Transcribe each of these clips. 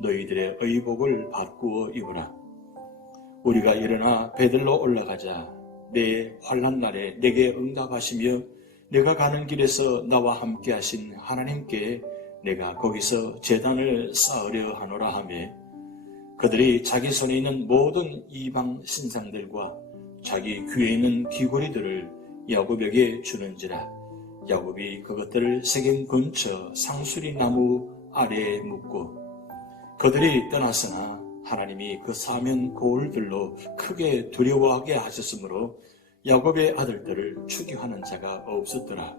너희들의 의복을 바꾸어 입으라. 우리가 일어나 베들로 올라가자 내 환란 날에 내게 응답하시며 내가 가는 길에서 나와 함께 하신 하나님께 내가 거기서 재단을 쌓으려 하노라 하며 그들이 자기 손에 있는 모든 이방 신상들과 자기 귀에 있는 귀고리들을 야곱에게 주는지라 야곱이 그것들을 세겜 근처 상수리 나무 아래에 묻고 그들이 떠났으나 하나님이 그 사면 고울들로 크게 두려워하게 하셨으므로 야곱의 아들들을 추기하는 자가 없었더라.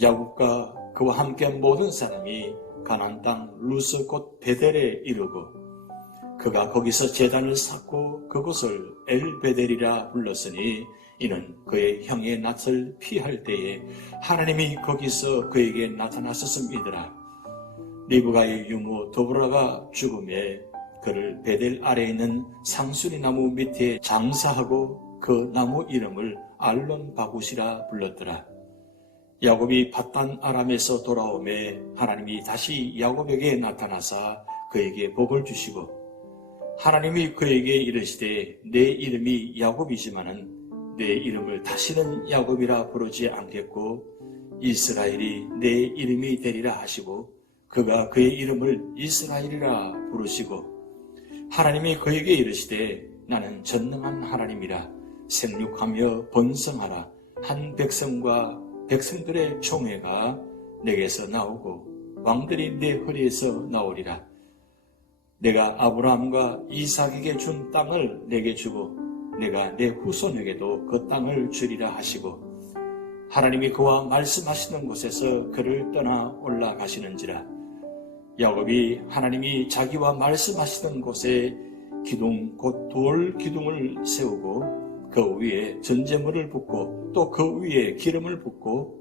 야곱과 그와 함께 모든 사람이 가난 땅 루스 곧 베델에 이르고 그가 거기서 재단을 쌓고 그곳을 엘베델이라 불렀으니 이는 그의 형의 낯을 피할 때에 하나님이 거기서 그에게 나타나셨음이더라. 리브가의 유모 도브라가 죽음에 그를 베델 아래에 있는 상수리 나무 밑에 장사하고 그 나무 이름을 알론 바구시라 불렀더라. 야곱이 바단 아람에서 돌아오매 하나님이 다시 야곱에게 나타나사 그에게 복을 주시고 하나님이 그에게 이르시되 내 이름이 야곱이지만은 내 이름을 다시는 야곱이라 부르지 않겠고 이스라엘이 내 이름이 되리라 하시고 그가 그의 이름을 이스라엘이라 부르시고 하나님이 그에게 이르시되 나는 전능한 하나님이라 생육하며 번성하라. 한 백성과 백성들의 총회가 내게서 나오고 왕들이 내 허리에서 나오리라. 내가 아브라함과 이삭에게 준 땅을 내게 주고 내가 내 후손에게도 그 땅을 주리라 하시고 하나님이 그와 말씀하시는 곳에서 그를 떠나 올라가시는지라 야곱이 하나님이 자기와 말씀하시던 곳에 기둥 곧 돌 기둥을 세우고 그 위에 전제물을 붓고 또 그 위에 기름을 붓고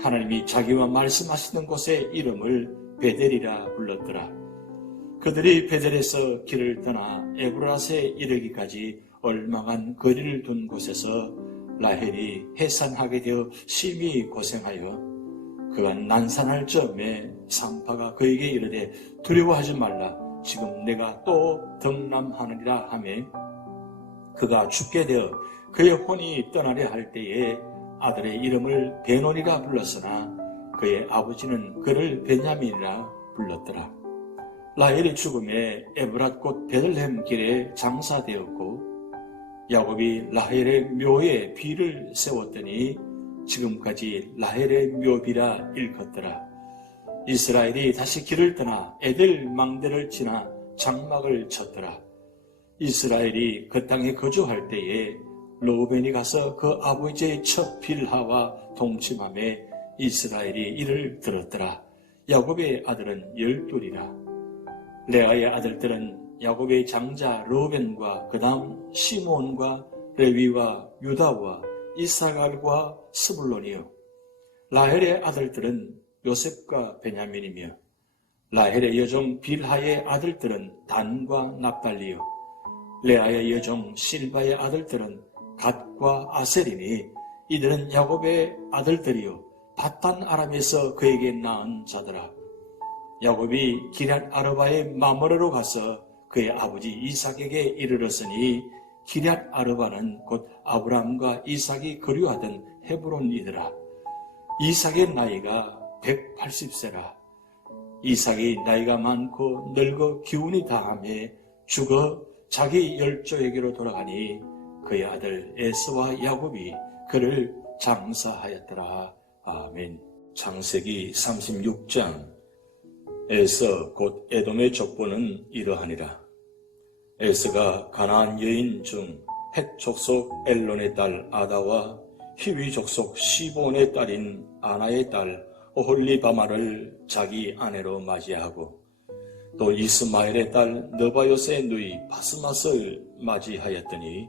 하나님이 자기와 말씀하시는 곳의 이름을 베델이라 불렀더라. 그들이 베델에서 길을 떠나 에브라스에 이르기까지 얼마간 거리를 둔 곳에서 라헬이 해산하게 되어 심히 고생하여 그가 난산할 점에 상파가 그에게 이르되 두려워하지 말라 지금 내가 또 덕남하느니라 하매 그가 죽게 되어 그의 혼이 떠나려 할 때에 아들의 이름을 베논이라 불렀으나 그의 아버지는 그를 베냐민이라 불렀더라. 라헬의 죽음에 에브랏 곧 베들렘 길에 장사되었고 야곱이 라헬의 묘에 비를 세웠더니 지금까지 라헬의 묘비라 일컫더라. 이스라엘이 다시 길을 떠나 에델 망대를 지나 장막을 쳤더라. 이스라엘이 그 땅에 거주할 때에 로벤이 가서 그 아버지의 첫 빌하와 동침함에 이스라엘이 이를 들었더라. 야곱의 아들은 열둘이라. 레아의 아들들은 야곱의 장자 로벤과 그 다음 시몬과 레위와 유다와 이사갈과 스불론이요. 라헬의 아들들은 요셉과 베냐민이며 라헬의 여종 빌하의 아들들은 단과 납달리요. 레아의 여종 실바의 아들들은 갓과 아셀이니 이들은 야곱의 아들들이요. 바탄 아람에서 그에게 낳은 자더라. 야곱이 기란 아르바의 마모레로 가서 그의 아버지 이삭에게 이르렀으니 기럇 아르바는 곧 아브라함과 이삭이 거류하던 헤브론이더라. 이삭의 나이가 180세라. 이삭이 나이가 많고 늙어 기운이 다함에 죽어 자기 열조에게로 돌아가니 그의 아들 에스와 야곱이 그를 장사하였더라. 아멘. 창세기 36장 에서 곧 에돔의 족보는 이러하니라. 에스가 가나안 여인 중 헷 족속 엘론의 딸 아다와 히위 족속 시본의 딸인 아나의 딸 오홀리바마를 자기 아내로 맞이하고 또 이스마엘의 딸 느바요스의 누이 바스마스를 맞이하였더니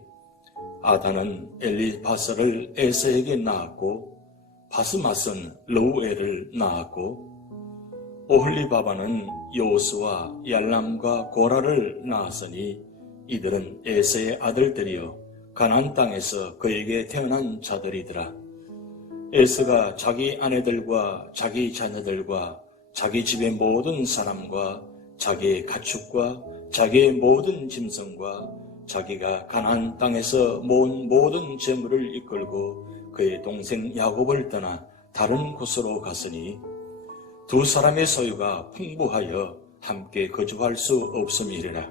아다는 엘리바스를 에서에게 낳았고 바스마스는 르우엘을 낳았고 오홀리바바는 요스와 얄람과 고라를 낳았으니 이들은 에서의 아들들이요 가나안 땅에서 그에게 태어난 자들이더라. 에서가 자기 아내들과 자기 자녀들과 자기 집의 모든 사람과 자기의 가축과 자기의 모든 짐승과 자기가 가나안 땅에서 모은 모든 재물을 이끌고 그의 동생 야곱을 떠나 다른 곳으로 갔으니 두 사람의 소유가 풍부하여 함께 거주할 수 없음이리라.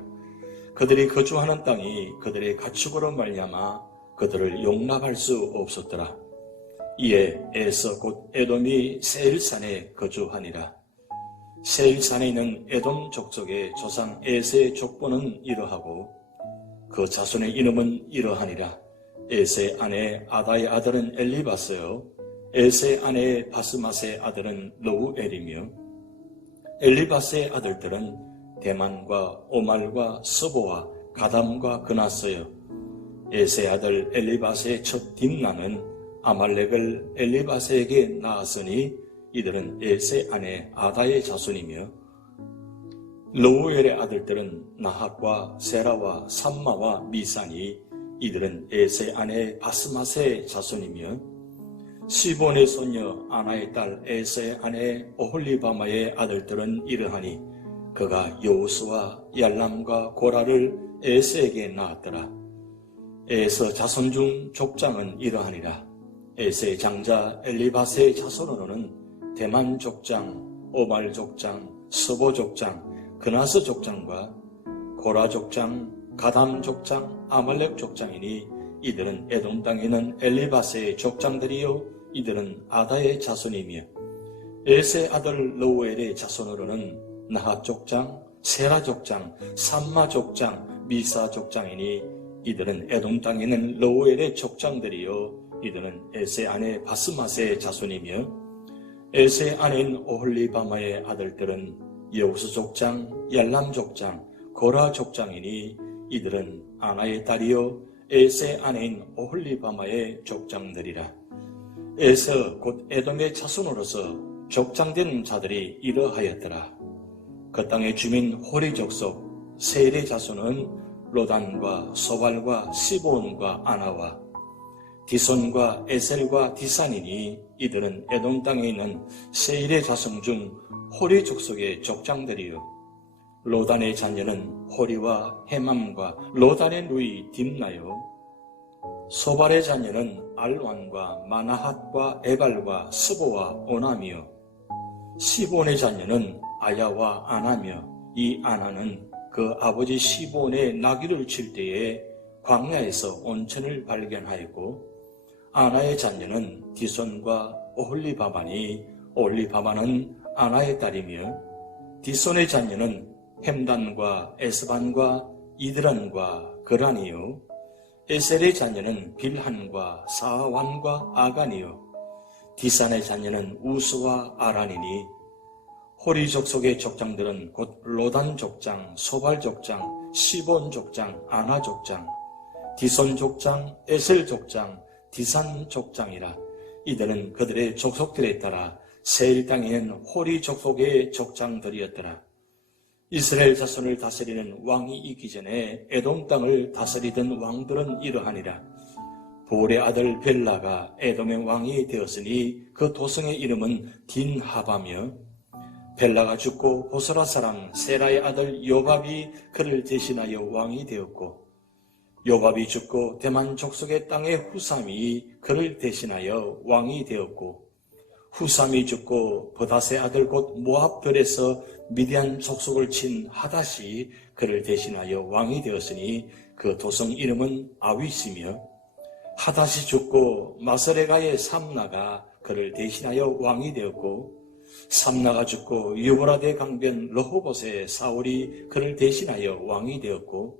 그들이 거주하는 땅이 그들의 가축으로 말미암아 그들을 용납할 수 없었더라. 이에 에서 곧 에돔이 세일산에 거주하니라. 세일산에 있는 에돔 족속의 조상 에세의 족보는 이러하고 그 자손의 이름은 이러하니라. 에세 아내 아다의 아들은 엘리바스요. 에세 아내 바스마스의 아들은 로우엘이며 엘리바스의 아들들은 대만과 오말과 스보와 가담과 그나스요. 에세 아들 엘리바스의 첫 딥나는 아말렉을 엘리바스에게 낳았으니 이들은 에세 아내 아다의 자손이며 로우엘의 아들들은 나학과 세라와 삼마와 미산이 이들은 에세 아내 바스마스의 자손이며 시본의 손녀 아나의 딸 에세의 아내 오홀리바마의 아들들은 이러하니 그가 요수와 얄람과 고라를 에세에게 낳았더라. 에서 자손 중 족장은 이러하니라. 에세의 장자 엘리바스의 자손으로는 대만 족장, 오말 족장, 스보 족장, 그나스 족장과 고라 족장, 가담 족장, 아말렉 족장이니 이들은 에돔 땅에 있는 엘리바스의 족장들이요 이들은 아다의 자손이며 에세 아들 로우엘의 자손으로는 나합 족장, 세라 족장, 삼마 족장, 미사 족장이니 이들은 에돔 땅에 있는 로우엘의 족장들이요. 이들은 에세 아내 바스마스의 자손이며 에세 아내인 오홀리바마의 아들들은 여우스 족장, 얄람 족장, 고라 족장이니 이들은 아나의 딸이요. 에세 아내인 오홀리바마의 족장들이라. 에서 곧 에돔의 자손으로서 족장된 자들이 이러하였더라. 그 땅의 주민 호리 족 속 세일의 자손은 로단과 소발과 시본과 아나와 디손과 에셀과 디산이니 이들은 에돔 땅에 있는 세일의 자손 중 호리 족속의 족장들이요. 로단의 자녀는 호리와 헤맘과 로단의 누이 딥나요. 소발의 자녀는 알완과 마나핫과 에발과 스보와 오남이요. 시본의 자녀는 아야와 아나며 이 아나는 그 아버지 시본의 나귀를 칠 때에 광야에서 온천을 발견하였고 아나의 자녀는 디손과 오홀리바바니 올리바바는 아나의 딸이며 디손의 자녀는 햄단과 에스반과 이드란과 그란이요 에셀의 자녀는 빌한과 사완과 아간이요 디산의 자녀는 우스와 아란이니 호리 족 속의 족장들은 곧 로단 족장, 소발 족장, 시본 족장, 아나 족장, 디손 족장, 에셀 족장, 디산 족장이라 이들은 그들의 족속들에 따라 세일 땅에 있는 호리 족속의 족장들이었더라. 이스라엘 자손을 다스리는 왕이 있기 전에 에돔 땅을 다스리던 왕들은 이러하니라. 볼의 아들 벨라가 에돔의 왕이 되었으니 그 도성의 이름은 딘하바며 벨라가 죽고 보스라 사람 세라의 아들 요밥이 그를 대신하여 왕이 되었고 요밥이 죽고 대만 족속의 땅의 후삼이 그를 대신하여 왕이 되었고 후삼이 죽고 버닷의 아들 곧 모압들에서 미디안 족속을 친 하닷이 그를 대신하여 왕이 되었으니 그 도성 이름은 아위시며 하닷이 죽고 마서레가의 삼나가 그를 대신하여 왕이 되었고 삼나가 죽고 유브라데 강변 러호봇의 사울이 그를 대신하여 왕이 되었고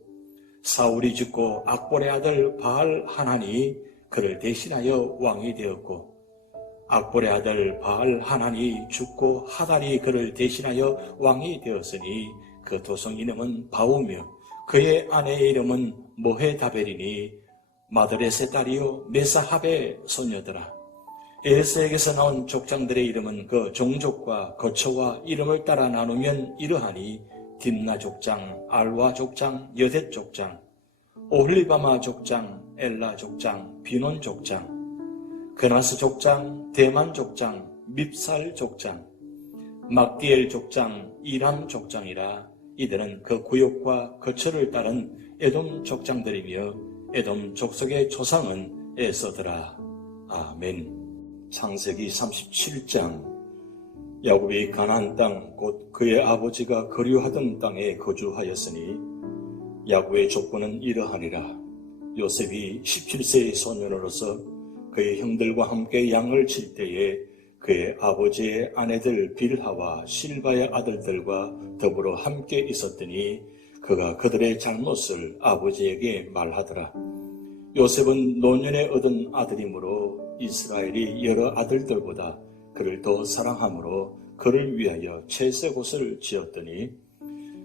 사울이 죽고 악볼의 아들 바알 하나니 그를 대신하여 왕이 되었고 악볼의 아들 바알 하나니 죽고 하달이 그를 대신하여 왕이 되었으니 그 도성 이름은 바우며 그의 아내의 이름은 모헤다벨이니 마드렛의 딸이요 메사합의 소녀더라. 에르스에게서 나온 족장들의 이름은 그 종족과 거처와 이름을 따라 나누면 이러하니 딥나 족장, 알와 족장, 여댓 족장, 오홀리바마 족장, 엘라 족장, 비논 족장, 그나스 족장, 대만 족장, 밉살 족장, 막디엘 족장, 이람 족장이라 이들은 그 구역과 거처를 따른 에돔 족장들이며 에돔 족속의 조상은 에서더라. 아멘. 창세기 37장 야곱이 가나안 땅 곧 그의 아버지가 거류하던 땅에 거주하였으니 야곱의 족보는 이러하니라. 요셉이 17세의 소년으로서 그의 형들과 함께 양을 칠 때에 그의 아버지의 아내들 빌하와 실바의 아들들과 더불어 함께 있었더니 그가 그들의 잘못을 아버지에게 말하더라. 요셉은 노년에 얻은 아들이므로 이스라엘이 여러 아들들보다 그를 더 사랑하므로 그를 위하여 채색 옷을 지었더니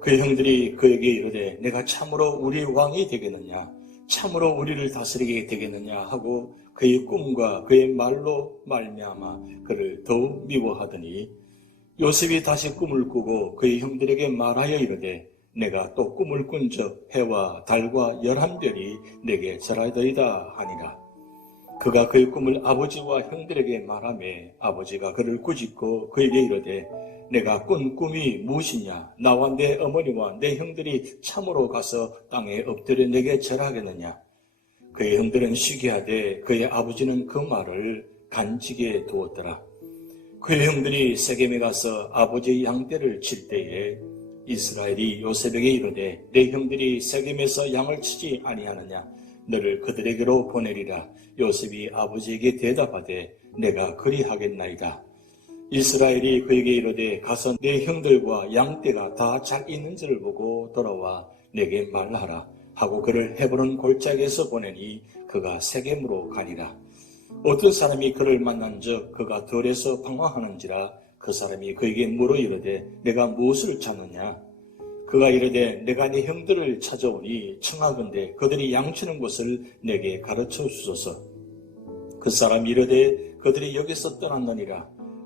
그 형들이 그에게 이르되 내가 참으로 우리 왕이 되겠느냐? 참으로 우리를 다스리게 되겠느냐? 하고 그의 꿈과 그의 말로 말미암아 그를 더욱 미워하더니 요셉이 다시 꿈을 꾸고 그의 형들에게 말하여 이르되 내가 또 꿈을 꾼 적 해와 달과 열한 별이 내게 절하더이다 하니라. 그가 그의 꿈을 아버지와 형들에게 말하며 아버지가 그를 꾸짖고 그에게 이르되 내가 꾼 꿈이 무엇이냐? 나와 내 어머니와 내 형들이 참으로 가서 땅에 엎드려 내게 절하겠느냐? 그의 형들은 쉬게 하되 그의 아버지는 그 말을 간직에 두었더라. 그의 형들이 세겜에 가서 아버지의 양떼를 칠 때에 이스라엘이 요셉에게 이르되 내 형들이 세겜에서 양을 치지 아니하느냐? 너를 그들에게로 보내리라. 요셉이 아버지에게 대답하되 내가 그리하겠나이다 이스라엘이 그에게 이르되 가서 내 형들과 양떼가 다 잘 있는지를 보고 돌아와 내게 말하라 하고 그를 헤브론 골짜기에서 보내니 그가 세겜으로 가니라. 어떤 사람이 그를 만난즉 그가 들에서 방황하는지라 그 사람이 그에게 물어 이르되 내가 무엇을 찾느냐? 그가 이르되 내가 네 형들을 찾아오니 청하건대 그들이 양치는 곳을 내게 가르쳐 주소서. 그 사람이 이르되 그들이 여기서 떠났느니라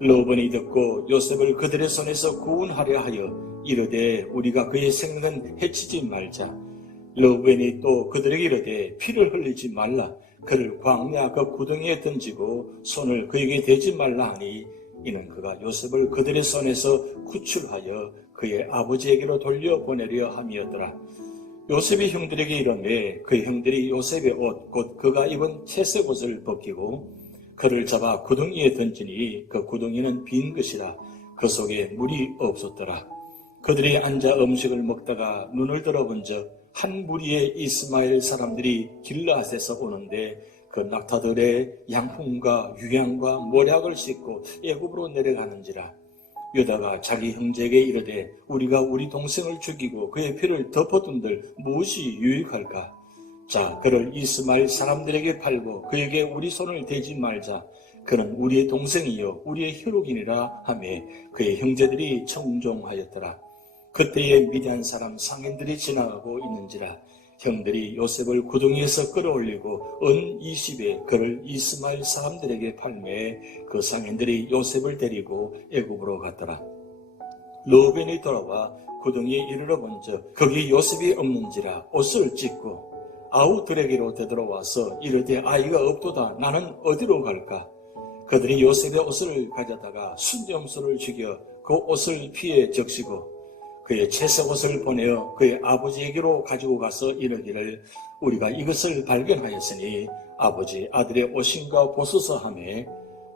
로번이 듣고 요셉을 그들의 손에서 구원하려 하여 이르되 우리가 그의 생명은 해치지 말자. 로벤이 또 그들에게 이르되 피를 흘리지 말라. 그를 광야 그 구덩이에 던지고 손을 그에게 대지 말라 하니 이는 그가 요셉을 그들의 손에서 구출하여 그의 아버지에게로 돌려보내려 함이었더라. 요셉이 형들에게 이르매 그 형들이 요셉의 옷 곧 그가 입은 채색 옷을 벗기고 그를 잡아 구덩이에 던지니 그 구덩이는 빈 것이라 그 속에 물이 없었더라. 그들이 앉아 음식을 먹다가 눈을 들어본 적한 무리의 이스마엘 사람들이 길라앗에서 오는데 그 낙타들의 양품과 유향과 모략을 싣고 애굽으로 내려가는지라 유다가 자기 형제에게 이르되 우리가 우리 동생을 죽이고 그의 피를 덮어둔들 무엇이 유익할까 자, 그를 이스마엘 사람들에게 팔고 그에게 우리 손을 대지 말자. 그는 우리의 동생이요 우리의 혈육이니라 하며 그의 형제들이 청종하였더라. 그때에 미디안 사람 상인들이 지나가고 있는지라 형들이 요셉을 구덩이에서 끌어올리고 은 20에 그를 이스마엘 사람들에게 팔매 그 상인들이 요셉을 데리고 애굽으로 갔더라. 로벤이 돌아와 구덩이에 이르러 본즉 거기 요셉이 없는지라 옷을 찢고 아우들에게로 되돌아와서 이르되 아이가 없도다. 나는 어디로 갈까? 그들이 요셉의 옷을 가져다가 순점수를 죽여 그 옷을 피해 적시고 그의 채색 옷을 보내어 그의 아버지에게로 가지고 가서 이르기를 우리가 이것을 발견하였으니 아버지 아들의 옷인가 보소서 하매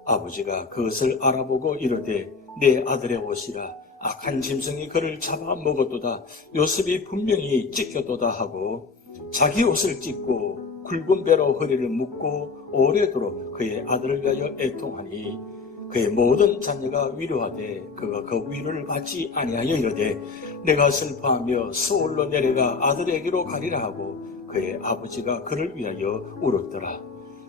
아버지가 그것을 알아보고 이르되 내 아들의 옷이라. 악한 짐승이 그를 잡아 먹었도다. 요셉이 분명히 찢겼도다 하고 자기 옷을 찢고 굵은 배로 허리를 묶고 오래도록 그의 아들을 위하여 애통하니 그의 모든 자녀가 위로하되 그가 그 위로를 받지 아니하여 이르되 내가 슬퍼하며 서울로 내려가 아들에게로 가리라 하고 그의 아버지가 그를 위하여 울었더라.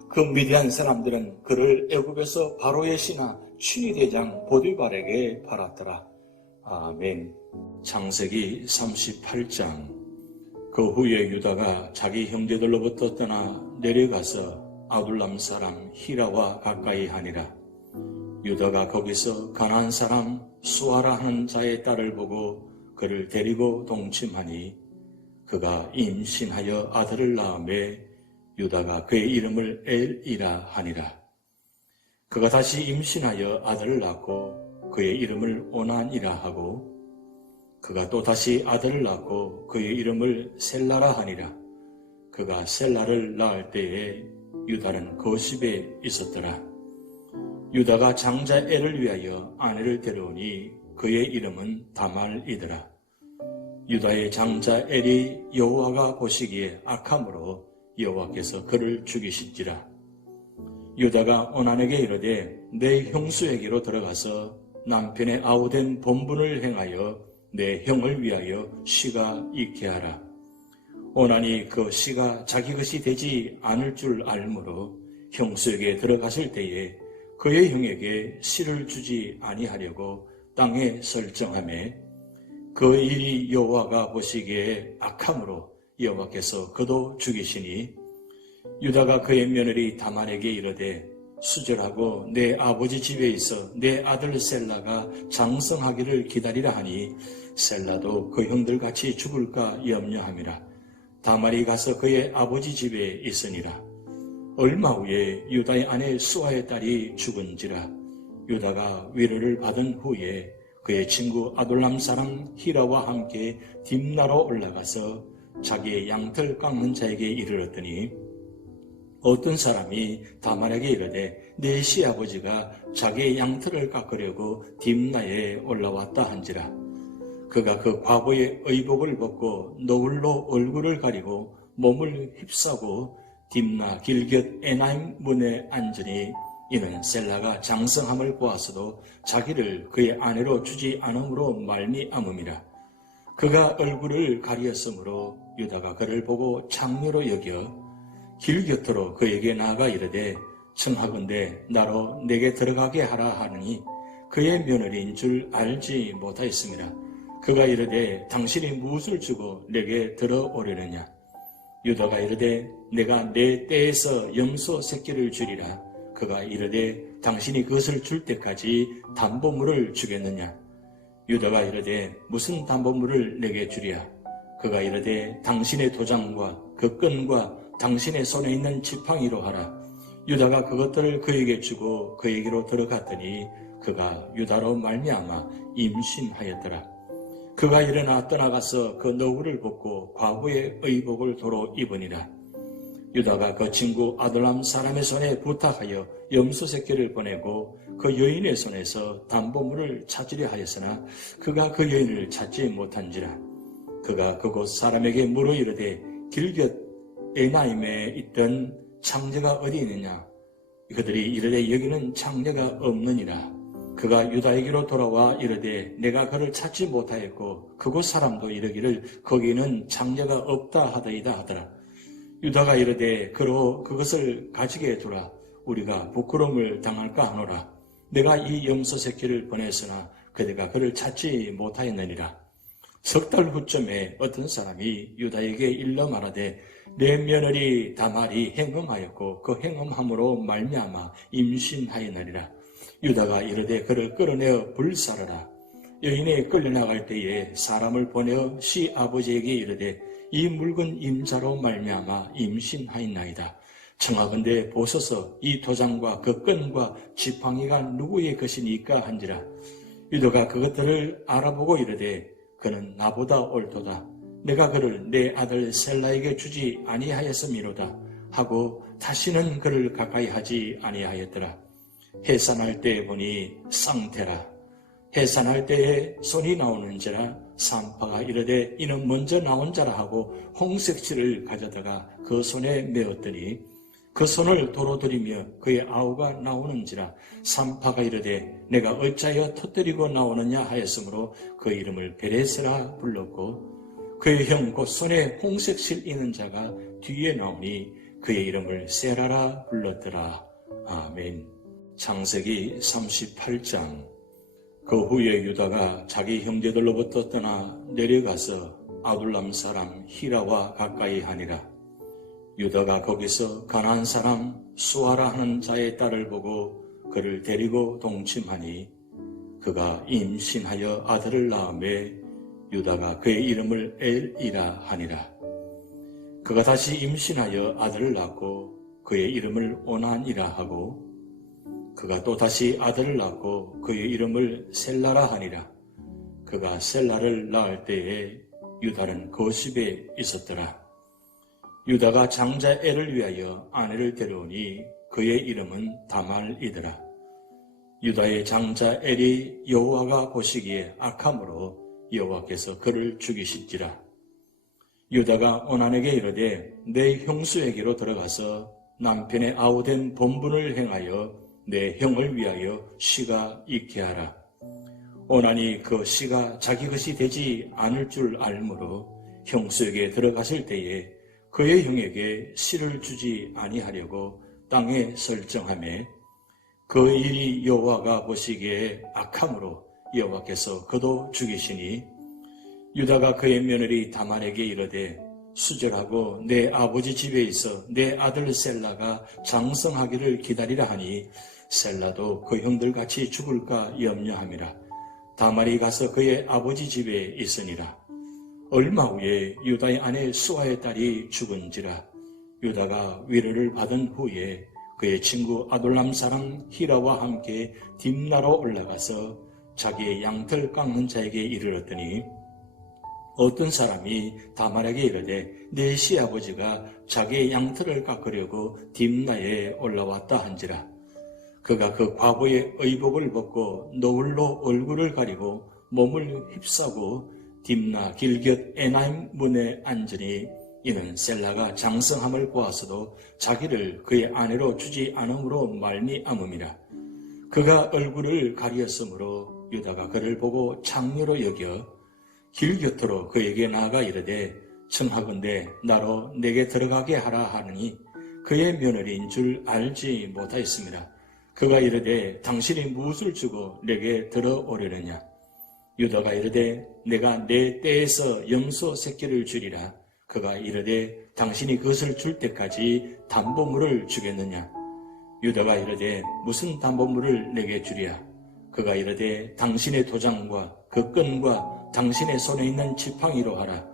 그 미디안 사람들은 그를 애굽에서 바로의 신하 취니대장 보디발에게 팔았더라. 아멘. 창세기 38장 그 후에 유다가 자기 형제들로부터 떠나 내려가서 아둘람 사람 히라와 가까이 하니라. 유다가 거기서 가나안 사람 수아라 하는 자의 딸을 보고 그를 데리고 동침하니 그가 임신하여 아들을 낳음에 유다가 그의 이름을 엘이라 하니라. 그가 다시 임신하여 아들을 낳고 그의 이름을 오난이라 하고 그가 또 다시 아들을 낳고 그의 이름을 셀라라 하니라. 그가 셀라를 낳을 때에 유다는 거십에 있었더라. 유다가 장자 엘을 위하여 아내를 데려오니 그의 이름은 다말이더라. 유다의 장자 엘이 여호와가 보시기에 악함으로 여호와께서 그를 죽이신지라. 유다가 오난에게 이르되 내 형수에게로 들어가서 남편의 아우된 본분을 행하여 내 형을 위하여 시가 있게 하라. 오난이 그 시가 자기 것이 되지 않을 줄 알므로 형수에게 들어갔을 때에 그의 형에게 시를 주지 아니하려고 땅에 설정하매 그 일이 여호와가 보시기에 악함으로 여호와께서 그도 죽이시니 유다가 그의 며느리 다만에게 이르되 수절하고 내 아버지 집에 있어 내 아들 셀라가 장성하기를 기다리라 하니 셀라도 그 형들 같이 죽을까 염려함이라. 다말이 가서 그의 아버지 집에 있으니라. 얼마 후에 유다의 아내 수아의 딸이 죽은지라. 유다가 위로를 받은 후에 그의 친구 아돌람 사람 히라와 함께 딥나로 올라가서 자기의 양털 깎는 자에게 이르렀더니 어떤 사람이 다말에게 이르되 내 시아버지가 자기의 양털을 깎으려고 딥나에 올라왔다 한지라 그가 그 과부의 의복을 벗고 노을로 얼굴을 가리고 몸을 휩싸고 딥나 길곁 에나임 문에 앉으니 이는 셀라가 장성함을 보아서도 자기를 그의 아내로 주지 않음으로 말미암음이라. 그가 얼굴을 가리었으므로 유다가 그를 보고 창녀로 여겨 길 곁으로 그에게 나아가 이르되 청하건대 나로 내게 들어가게 하라 하느니 그의 며느리인 줄 알지 못하였습니다. 그가 이르되 당신이 무엇을 주고 내게 들어오려느냐 유다가 이르되 내가 내 때에서 염소 새끼를 주리라. 그가 이르되 당신이 그것을 줄 때까지 담보물을 주겠느냐? 유다가 이르되 무슨 담보물을 내게 주랴? 그가 이르되 당신의 도장과 그 끈과 당신의 손에 있는 지팡이로 하라. 유다가 그것들을 그에게 주고 그에게로 들어갔더니 그가 유다로 말미암아 임신하였더라. 그가 일어나 떠나가서 그 너구를 벗고 과부의 의복을 도로 입으니라. 유다가 그 친구 아들람 사람의 손에 부탁하여 염소 새끼를 보내고 그 여인의 손에서 담보물을 찾으려 하였으나 그가 그 여인을 찾지 못한지라. 그가 그곳 사람에게 물어 이르되 길곁 에나임에 있던 창녀가 어디 있느냐? 그들이 이르되 여기는 창녀가 없느니라. 그가 유다에게로 돌아와 이르되 내가 그를 찾지 못하였고 그곳 사람도 이르기를 거기는 장녀가 없다 하더이다 하더라. 유다가 이르되 그로 그것을 가지게 두라. 우리가 부끄러움을 당할까 하노라. 내가 이 염소 새끼를 보냈으나 그대가 그를 찾지 못하였느니라. 석 달 후쯤에 어떤 사람이 유다에게 일러 말하되 내 며느리 다말이 행음하였고 그 행음함으로 말미암아 임신하였느니라. 유다가 이르되 그를 끌어내어 불사르라. 여인이 끌려나갈 때에 사람을 보내어 시 아버지에게 이르되 이 묽은 임자로 말미암아 임신하였나이다. 청하건대 보소서 이 도장과 그 끈과 지팡이가 누구의 것이니까 한지라 유도가 그것들을 알아보고 이르되 그는 나보다 옳도다. 내가 그를 내 아들 셀라에게 주지 아니하였음이로다. 하고 다시는 그를 가까이 하지 아니하였더라. 해산할 때에 보니 쌍태라. 해산할 때에 손이 나오는지라 산파가 이르되 이는 먼저 나온 자라 하고 홍색실을 가져다가 그 손에 메었더니 그 손을 도로 들이며 그의 아우가 나오는지라 산파가 이르되 내가 어찌하여 터뜨리고 나오느냐 하였으므로 그 이름을 베레스라 불렀고 그의 형 곧 손에 홍색 실 있는 자가 뒤에 나오니 그의 이름을 세라라 불렀더라. 아멘. 창세기 38장. 그 후에 유다가 자기 형제들로부터 떠나 내려가서 아둘람 사람 히라와 가까이 하니라 유다가 거기서 가나안 사람 수아라 하는 자의 딸을 보고 그를 데리고 동침하니 그가 임신하여 아들을 낳음에 유다가 그의 이름을 엘이라 하니라. 그가 다시 임신하여 아들을 낳고 그의 이름을 오난이라 하고 그가 또 다시 아들을 낳고 그의 이름을 셀라라 하니라. 그가 셀라를 낳을 때에 유다는 거십에 있었더라. 유다가 장자 엘을 위하여 아내를 데려오니 그의 이름은 다말이더라. 유다의 장자 엘이 여호와가 보시기에 악함으로 여호와께서 그를 죽이실지라. 유다가 오난에게 이르되 내 형수에게로 들어가서 남편의 아우된 본분을 행하여 내 형을 위하여 시가 있게 하라. 오난이 그 시가 자기 것이 되지 않을 줄 알므로 형수에게 들어가실 때에 그의 형에게 씨를 주지 아니하려고 땅에 설정함에 그 일이 여호와가 보시기에 악함으로 여호와께서 그도 죽이시니 유다가 그의 며느리 다만에게 이르되 수절하고 내 아버지 집에 있어 내 아들 셀라가 장성하기를 기다리라 하니 셀라도 그 형들 같이 죽을까 염려함이라. 다말이 가서 그의 아버지 집에 있으니라 얼마 후에 유다의 아내 수아의 딸이 죽은지라 유다가 위로를 받은 후에 그의 친구 아돌람 사람 히라와 함께 딥나로 올라가서 자기의 양털 깎는 자에게 이르렀더니 어떤 사람이 다말에게 이르되 내 시아버지가 자기의 양털을 깎으려고 딥나에 올라왔다 한지라. 그가 그 과부의 의복을 벗고 노을로 얼굴을 가리고 몸을 휩싸고 딥나 길곁 에나임 문에 앉으니 이는 셀라가 장성함을 보아서도 자기를 그의 아내로 주지 않음으로 말미암음이라. 그가 얼굴을 가리었으므로 유다가 그를 보고 창녀로 여겨 길 곁으로 그에게 나아가 이르되 청하건대 나로 내게 들어가게 하라 하느니 그의 며느리인 줄 알지 못하였습니다. 그가 이르되 당신이 무엇을 주고 내게 들어오려느냐 유다가 이르되 내가 내 때에서 염소 새끼를 주리라. 그가 이르되 당신이 그것을 줄 때까지 담보물을 주겠느냐? 유다가 이르되 무슨 담보물을 내게 주랴 그가 이르되 당신의 도장과 그 끈과 당신의 손에 있는 지팡이로 하라.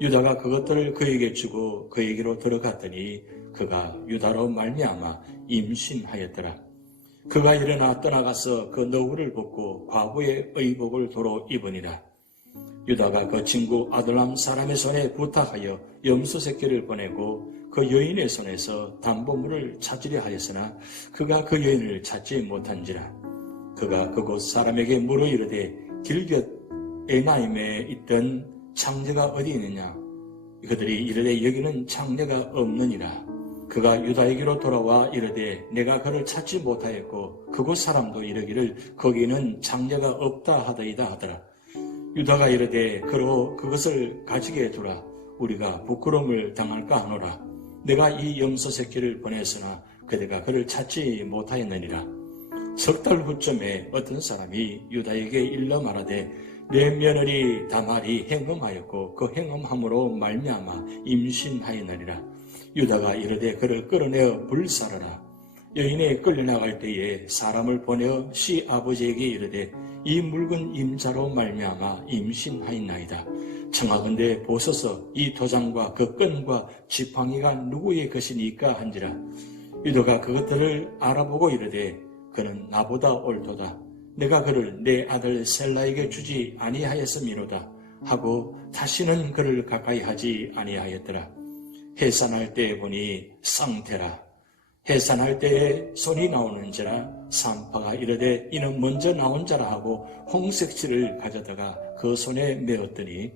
유다가 그것들을 그에게 주고 그에게로 들어갔더니 그가 유다로 말미암아 임신하였더라 그가 일어나 떠나가서 그 너울을 벗고 과부의 의복을 도로 입으니라. 유다가 그 친구 아들람 사람의 손에 부탁하여 염소 새끼를 보내고 그 여인의 손에서 담보물을 찾으려 하였으나 그가 그 여인을 찾지 못한지라. 그가 그곳 사람에게 물어 이르되 길곁 에나임에 있던 창녀가 어디 있느냐? 그들이 이르되 여기는 창녀가 없느니라. 그가 유다에게로 돌아와 이르되 내가 그를 찾지 못하였고 그곳 사람도 이르기를 거기는 장녀가 없다 하더이다 하더라. 유다가 이르되 그로 그것을 가지게 두라 우리가 부끄러움을 당할까 하노라. 내가 이 염소 새끼를 보냈으나 그대가 그를 찾지 못하였느니라. 석 달 후쯤에 어떤 사람이 유다에게 일러 말하되 내 며느리 다말이 행음하였고 그 행음함으로 말미암아 임신하였느니라. 유다가 이르되 그를 끌어내어 불사르라. 여인이 끌려나갈 때에 사람을 보내어 시 아버지에게 이르되 이 묽은 임자로 말미암아 임신하였나이다. 청하건대 보소서 이 도장과 그 끈과 지팡이가 누구의 것이니까 한지라 유도가 그것들을 알아보고 이르되 그는 나보다 옳도다 내가 그를 내 아들 셀라에게 주지 아니하였음이로다 하고 다시는 그를 가까이 하지 아니하였더라 해산할 때에 보니 쌍태라. 해산할 때에 손이 나오는지라 산파가 이르되 이는 먼저 나온 자라 하고 홍색실을 가져다가 그 손에 메었더니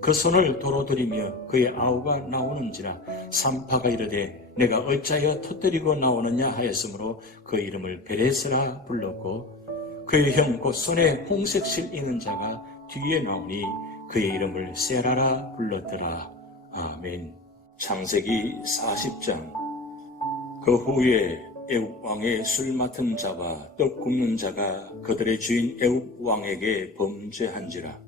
그 손을 도로 들이며 그의 아우가 나오는지라 산파가 이르되 내가 어찌하여 터뜨리고 나오느냐 하였으므로 그 이름을 베레스라 불렀고 그의 형 곧 손에 홍색실 있는 자가 뒤에 나오니 그의 이름을 세라라 불렀더라. 아멘 창세기 40장 그 후에 애국 왕의 술 맡은 자와 떡 굽는 자가 그들의 주인 애국 왕에게 범죄한지라.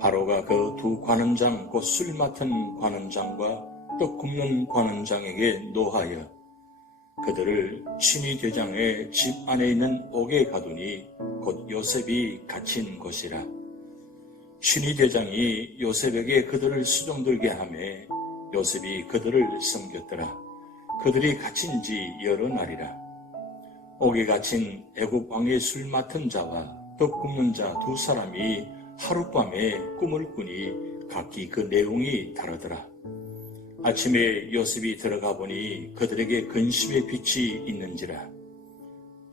바로가 그 두 관원장 곧 술 맡은 관원장과 떡 굽는 관원장에게 노하여 그들을 친위 대장의 집 안에 있는 옥에 가두니 곧 요셉이 갇힌 곳이라. 친위 대장이 요셉에게 그들을 수종들게 하매 요셉이 그들을 섬겼더라. 그들이 갇힌 지 여러 날이라. 옥에 갇힌 애국 왕의 술 맡은 자와 떡 굽는 자 두 사람이 하룻밤에 꿈을 꾸니 각기 그 내용이 다르더라. 아침에 요셉이 들어가 보니 그들에게 근심의 빛이 있는지라.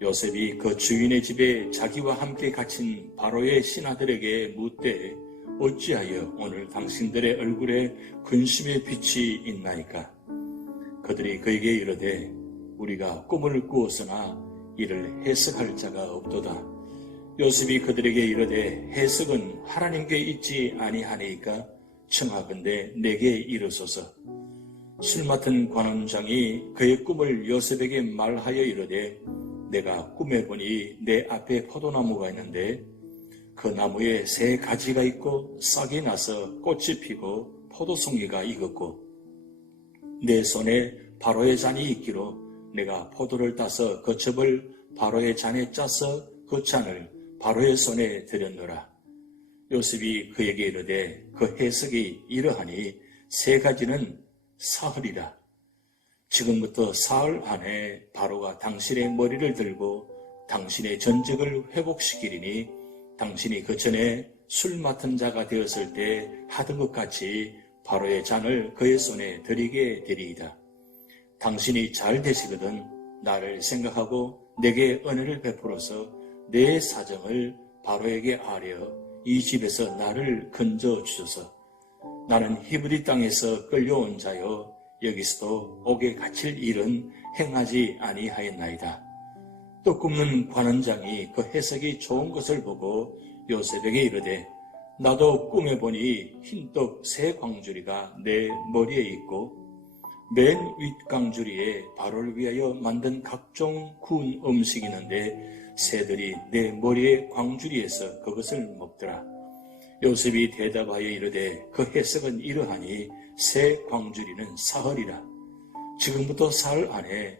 요셉이 그 주인의 집에 자기와 함께 갇힌 바로의 신하들에게 묻되 어찌하여 오늘 당신들의 얼굴에 근심의 빛이 있나이까? 그들이 그에게 이르되 우리가 꿈을 꾸었으나 이를 해석할 자가 없도다. 요셉이 그들에게 이르되 해석은 하나님께 있지 아니하니까 청하건대 내게 이르소서. 술 맡은 관원장이 그의 꿈을 요셉에게 말하여 이르되 내가 꿈에 보니 내 앞에 포도나무가 있는데 그 나무에 새 가지가 있고 싹이 나서 꽃이 피고 포도송이가 익었고 내 손에 바로의 잔이 있기로 내가 포도를 따서 그 즙을 바로의 잔에 짜서 그 잔을 바로의 손에 들였노라. 요셉이 그에게 이르되 그 해석이 이러하니 세 가지는 사흘이라. 지금부터 사흘 안에 바로가 당신의 머리를 들고 당신의 전직을 회복시키리니 당신이 그 전에 술 맡은 자가 되었을 때 하던 것 같이 바로의 잔을 그의 손에 드리게 되리이다. 당신이 잘 되시거든 나를 생각하고 내게 은혜를 베풀어서 내 사정을 바로에게 아려 이 집에서 나를 건져 주소서. 나는 히브리 땅에서 끌려온 자여 여기서도 옥에 갇힐 일은 행하지 아니하였나이다. 또 굽는 관원장이 그 해석이 좋은 것을 보고 요셉에게 이르되 나도 꿈에 보니 흰떡 세 광주리가 내 머리에 있고 맨 윗강주리에 바로를 위하여 만든 각종 구운 음식이 있는데 새들이 내 머리의 광주리에서 그것을 먹더라. 요셉이 대답하여 이르되 그 해석은 이러하니 새 광주리는 사흘이라. 지금부터 사흘 안에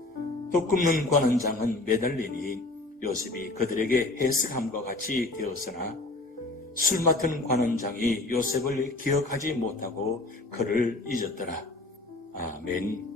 떡 굽는 관원장은 매달리니 요셉이 그들에게 해석함과 같이 되었으나 술 맡은 관원장이 요셉을 기억하지 못하고 그를 잊었더라. 아멘.